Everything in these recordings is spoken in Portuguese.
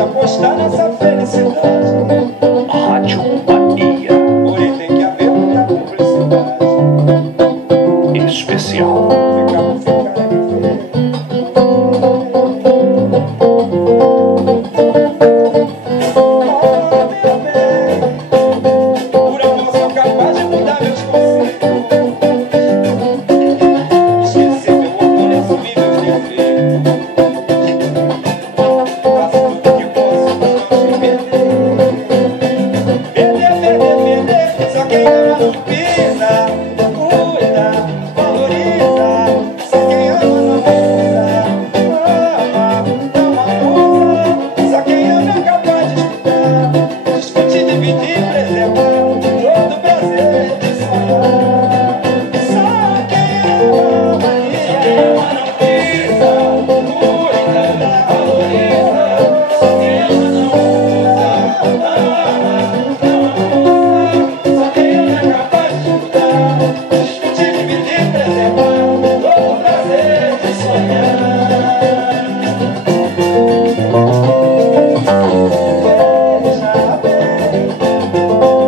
Apostar nessa felicidade. Rádio Mania. Porém tem que haver muita cumplicidade. Especial. Ficar é viver. Oh, meu bem, por amor sou capaz de mudar meus conceitos. Esquecer meu orgulho, assumir meus defeitos. Faço tudo que posso pra não te perder. Perder, só quem ama não pisa. Cuida, valoriza. Só quem ama não usa. Ama, não abusa. Só quem ama é capaz de escutar. Discutir, dividir, preservar. Todo prazer de sonhar. Só quem ama não pisa. Cuida, valoriza. Só quem ama não usa. Ama, não abusa. Só quem ama é capaz de escutar. Discutir, dividir, preservar. Todo prazer de sonhar. Veja bem,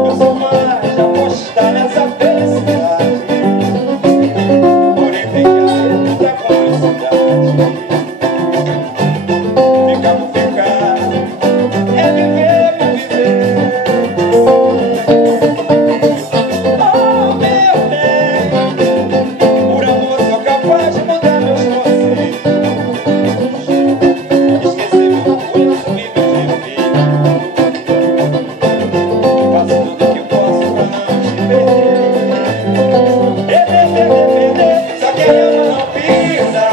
eu sou mais de apostar nessa felicidade. Porém tem que haver muita cumplicidade. Ficar por ficar é viver por viver. Oh, meu bem, por amor sou capaz de mudar meus conceitos. Esquecer meu orgulho, assumir meus defeitos. Faço tudo que posso pra não te perder. Perder, só quem ama não pisa.